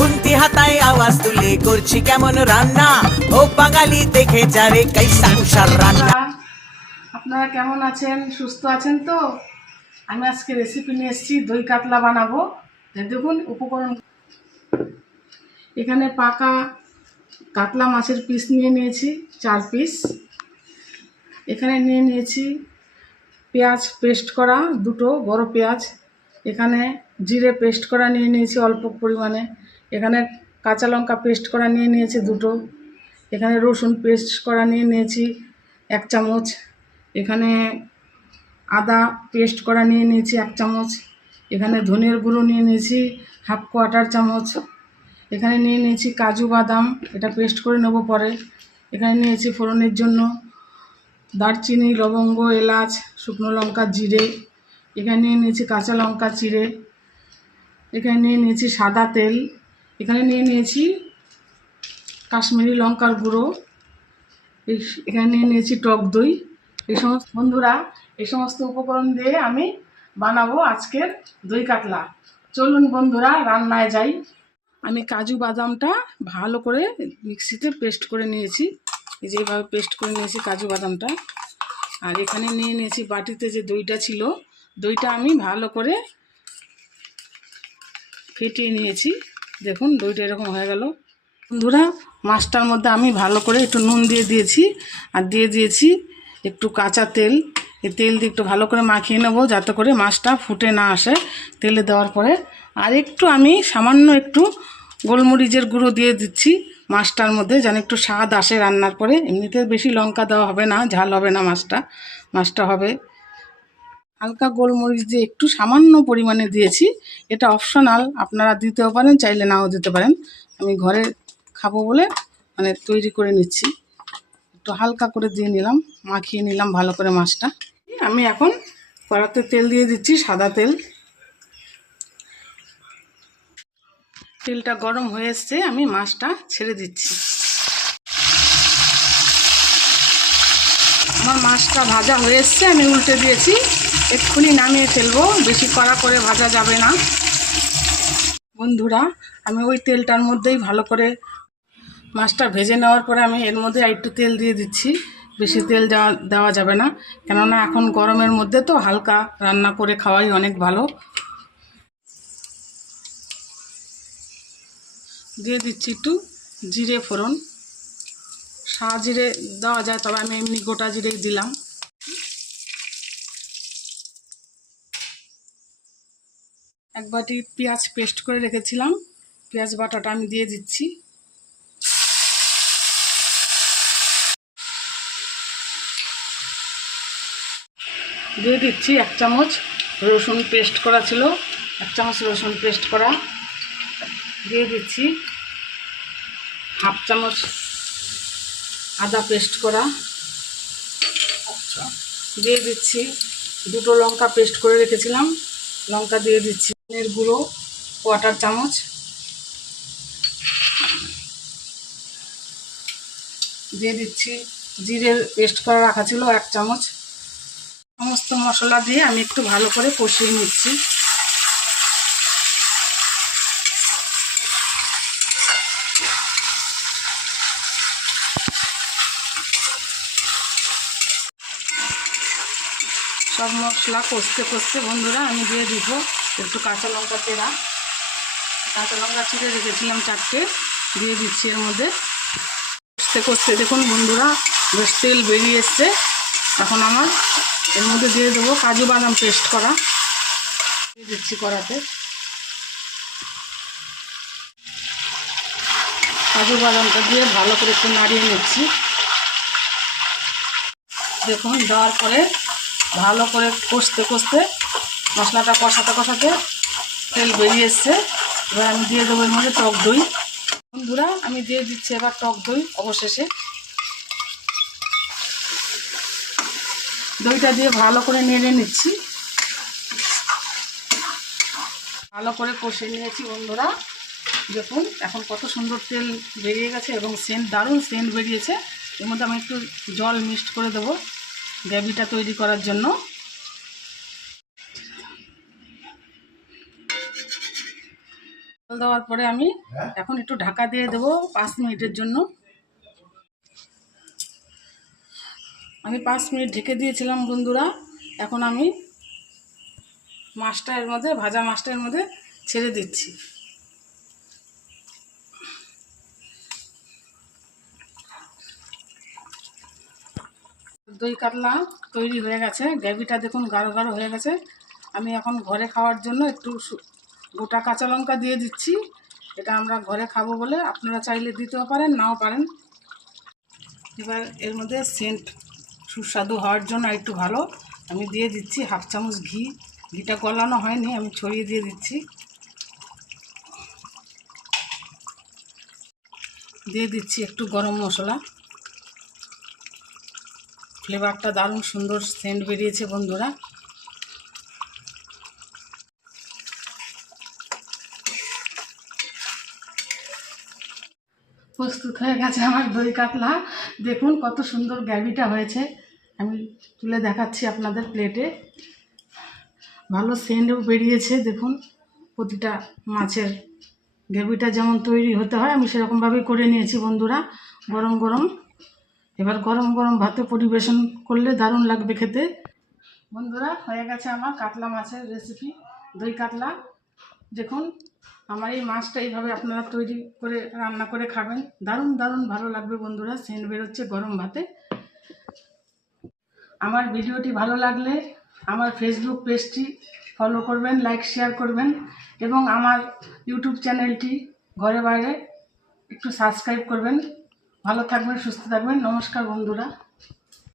খুন্তি হাতায় আওয়াজ তুলে করছি কেমন রান্না, ও বাঙালি দেখে যারে কাইসা উষার রান্না। আপনারা কেমন আছেন? সুস্থ আছেন তো? আমি আজকে রেসিপি নিয়ে এসেছি, দই কাতলা বানাবো। দেখুন উপকরণ, এখানে পাকা কাতলা মাছের পিস নিয়ে নিয়েছি 4 পিস। এখানে নিয়ে নিয়েছি পেঁয়াজ পেস্ট করা 2টো বড় পেঁয়াজ। এখানে জিরে পেস্ট করা নিয়ে নিয়েছি অল্প পরিমাণে। এখানে কাঁচা লঙ্কা পেস্ট করা নিয়ে নিয়েছি 2টো। এখানে রসুন পেস্ট করা নিয়ে নিয়েছি 1 চামচ। এখানে আদা পেস্ট করা নিয়ে নিয়েছি 1 চামচ। এখানে ধনের গুঁড়ো নিয়ে নিয়েছি 1/4 চামচ। এখানে নিয়ে নিয়েছি কাজু বাদাম, এটা পেস্ট করে নেব পরে। এখানে নিয়েছি ফোড়নের জন্য দারচিনি, লবঙ্গ, এলাচ, শুকনো লঙ্কা, জিরে। এখানে নিয়ে নিয়েছি কাঁচা লঙ্কা চিড়ে। এখানে নিয়ে নিয়েছি সাদা তেল। এখানে নিয়ে নিয়েছি কাশ্মীরি লঙ্কার গুঁড়ো। এখানে নিয়ে নিয়েছি টক দই। এই সমস্ত বন্ধুরা, এই সমস্ত উপকরণ দিয়ে আমি বানাবো আজকের দই কাতলা। চলুন বন্ধুরা রান্নায় যাই। আমি কাজু বাদামটা ভালো করে মিক্সিতে পেস্ট করে নিয়েছি, এই যেভাবে পেস্ট করে নিয়েছি কাজু বাদামটা। আর এখানে নিয়ে নিয়েছি বাটিতে যে দইটা ছিল, দইটা আমি ভালো করে ফেটিয়ে নিয়েছি। দেখুন দইটা এরকম হয়ে গেল। বন্ধুরা, মাছটার মধ্যে আমি ভালো করে একটু নুন দিয়ে দিয়েছি, আর দিয়ে দিয়েছি একটু কাঁচা তেল। এই তেল দিয়ে একটু ভালো করে মাখিয়ে নেব, যাতে করে মাছটা ফুটে না আসে তেলে দেওয়ার পরে। আর একটু আমি সামান্য একটু গোলমরিচের গুঁড়ো দিয়ে দিচ্ছি মাছটার মধ্যে, যেন একটু স্বাদ আসে রান্নার পরে। এমনিতে বেশি লঙ্কা দেওয়া হবে না, ঝাল হবে না মাছটা হবে। হালকা গোলমরিচ দিয়ে একটু সামান্য পরিমাণে দিয়েছি, এটা অপশনাল, আপনারা দিতেও পারেন, চাইলে নাও দিতে পারেন। আমি ঘরে খাবো বলে তৈরি করে নিচ্ছি। একটু হালকা করে দিয়ে নিলাম, মাখিয়ে নিলাম ভালো করে মাছটা। আমি এখন কড়াতে তেল দিয়ে দিচ্ছি, সাদা তেল। তেলটা গরম হয়ে এসছে, আমি মাছটা ছেড়ে দিচ্ছি। আমার মাছটা ভাজা হয়ে এসছে, আমি উল্টে দিয়েছি। এক্ষুনি নামিয়ে ফেলবো, বেশি কড়া করে ভাজা যাবে না। বন্ধুরা, আমি ওই তেলটার মধ্যেই ভালো করে মাছটা ভেজে নেওয়ার পরে আমি এর মধ্যে একটু তেল দিয়ে দিচ্ছি। বেশি তেল দেওয়া যাবে না, কেননা এখন গরমের মধ্যে তো হালকা রান্না করে খাওয়াই অনেক ভালো। দিয়ে দিচ্ছি একটু জিরে ফোড়ন। সাদা জিরে দেওয়া যায়, তবে আমি এমনি গোটা জিরেই দিলাম। এক বাটি পেঁয়াজ পেস্ট করে রেখেছিলাম, পেঁয়াজ বাটাটা আমি দিয়ে দিচ্ছি। দিয়ে দিচ্ছি 1 চামচ রসুন পেস্ট করা ছিল, 1 চামচ রসুন পেস্ট করা। দিয়ে দিচ্ছি 1/2 চামচ আদা পেস্ট করা। দিয়ে দিচ্ছি 2টো লঙ্কা পেস্ট করে রেখেছিলাম, লঙ্কা দিয়ে দিচ্ছি। ধনের গুঁড়ো 1/4 চামচ। দিয়ে দিচ্ছি জিরের পেস্ট করা রাখা ছিল 1 চামচ। সমস্ত মশলা দিয়ে আমি একটু ভালো করে কষিয়ে নিচ্ছি। সব মশলা কষতে কষতে বন্ধুরা আমি দিয়ে দিব একটু কাঁচা লঙ্কা চেরা। কাঁচা লঙ্কা ছিঁড়ে রেখেছিলাম 4টে, দিয়ে দিচ্ছি এর মধ্যে। কষতে কষতে দেখুন বন্ধুরা বেশ তেল বেরিয়ে এসছে। এখন আমার এর মধ্যে দিয়ে দেবো কাজু বাদাম পেস্ট করা, দিয়ে দিচ্ছি কড়াতে। কাজু বাদামটা দিয়ে ভালো করে একটু নাড়িয়ে নিচ্ছি। দেখুন দেওয়ার পরে ভালো করে কষতে কষতে মশলাটা কষাতে কষাতে তেল বেরিয়ে এসছে। এবার আমি দিয়ে দেবো এর মধ্যে টক দই। বন্ধুরা, আমি দিয়ে দিচ্ছি এবার টক দই অবশেষে। দইটা দিয়ে ভালো করে নেড়ে নিচ্ছি। ভালো করে কষে নিয়েছি বন্ধুরা। দেখুন এখন কত সুন্দর তেল বেরিয়ে গেছে এবং সেন্ট, দারুণ সেন্ট বেরিয়েছে। এর মধ্যে আমি একটু জল মিক্সড করে দেবো গ্রেভিটা তৈরি করার জন্য। জল দেওয়ার পরে আমি এখন একটু ঢাকা দিয়ে দেবো 5 মিনিটের জন্য। আমি 5 মিনিট ঢেকে দিয়েছিলাম বন্ধুরা। এখন আমি মাছটা এর মধ্যে, ভাজা মাছটা এর মধ্যে ছেড়ে দিচ্ছি। দই কাতলা তৈরি হয়ে গেছে, গ্রেভিটা দেখুন গাঢ় গাঢ় হয়ে গেছে। আমি এখন ঘরে খাওয়ার জন্য একটু গোটা কাঁচা লঙ্কা দিয়ে দিচ্ছি। এটা আমরা ঘরে খাবো বলে, আপনারা চাইলে দিতেও পারেন, নাও পারেন। এবার এর মধ্যে সেন্ট সুস্বাদু হওয়ার জন্য একটু ভালো আমি দিয়ে দিচ্ছি 1/2 চামচ ঘি। ঘিটা গলানো হয়নি, আমি ছড়িয়ে দিয়ে দিচ্ছি। দিয়ে দিচ্ছি একটু গরম মশলা। ফ্লেভারটা দারুণ সুন্দর সেন্ট বেরিয়েছে বন্ধুরা। প্রস্তুত হয়ে গেছে আমার দই কাতলা। দেখুন কত সুন্দর গ্রেভিটা হয়েছে। আমি তুলে দেখাচ্ছি আপনাদের প্লেটে। ভালো সেন্টও বেরিয়েছে। দেখুন প্রতিটা মাছের গ্রেভিটা যেমন তৈরি হতে হয় আমি সেরকমভাবেই করে নিয়েছি বন্ধুরা। গরম গরম, এবার গরম গরম ভাতে পরিবেশন করলে দারুণ লাগবে খেতে। বন্ধুরা হয়ে গেছে আমার কাতলা মাছের রেসিপি, দই কাতলা। দেখুন আমার এই মাছটা এইভাবে আপনারা তৈরি করে রান্না করে খাবেন, দারুণ দারুণ ভালো লাগবে বন্ধুরা। সেন্ট বেরোচ্ছে গরম ভাতে। আমার ভিডিওটি ভালো লাগলে আমার ফেসবুক পেজটি ফলো করবেন, লাইক শেয়ার করবেন এবং আমার ইউটিউব চ্যানেলটি ঘরে বাইরে একটু সাবস্ক্রাইব করবেন। ভালো থাকবেন, সুস্থ থাকবেন। নমস্কার বন্ধুরা।